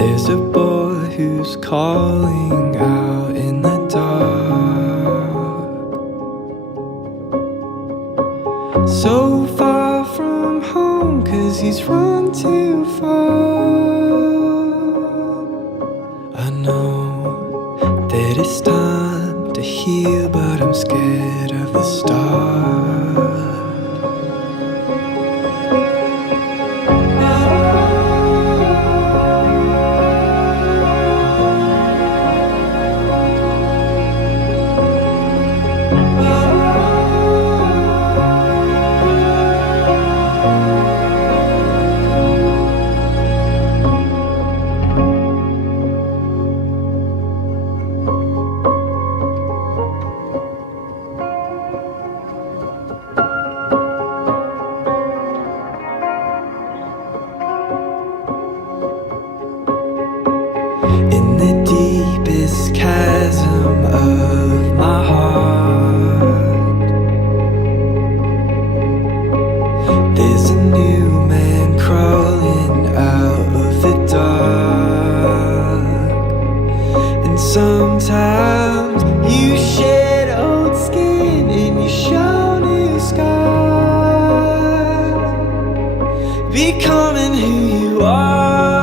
There's a boy who's calling out in the dark, so far from home 'cause he's run too far. I know that it's time to heal, but I'm scared of the start. In the deepest chasm of my heart, there's a new man crawling out of the dark. And sometimes you shed old skin and you show new scars, becoming who you are.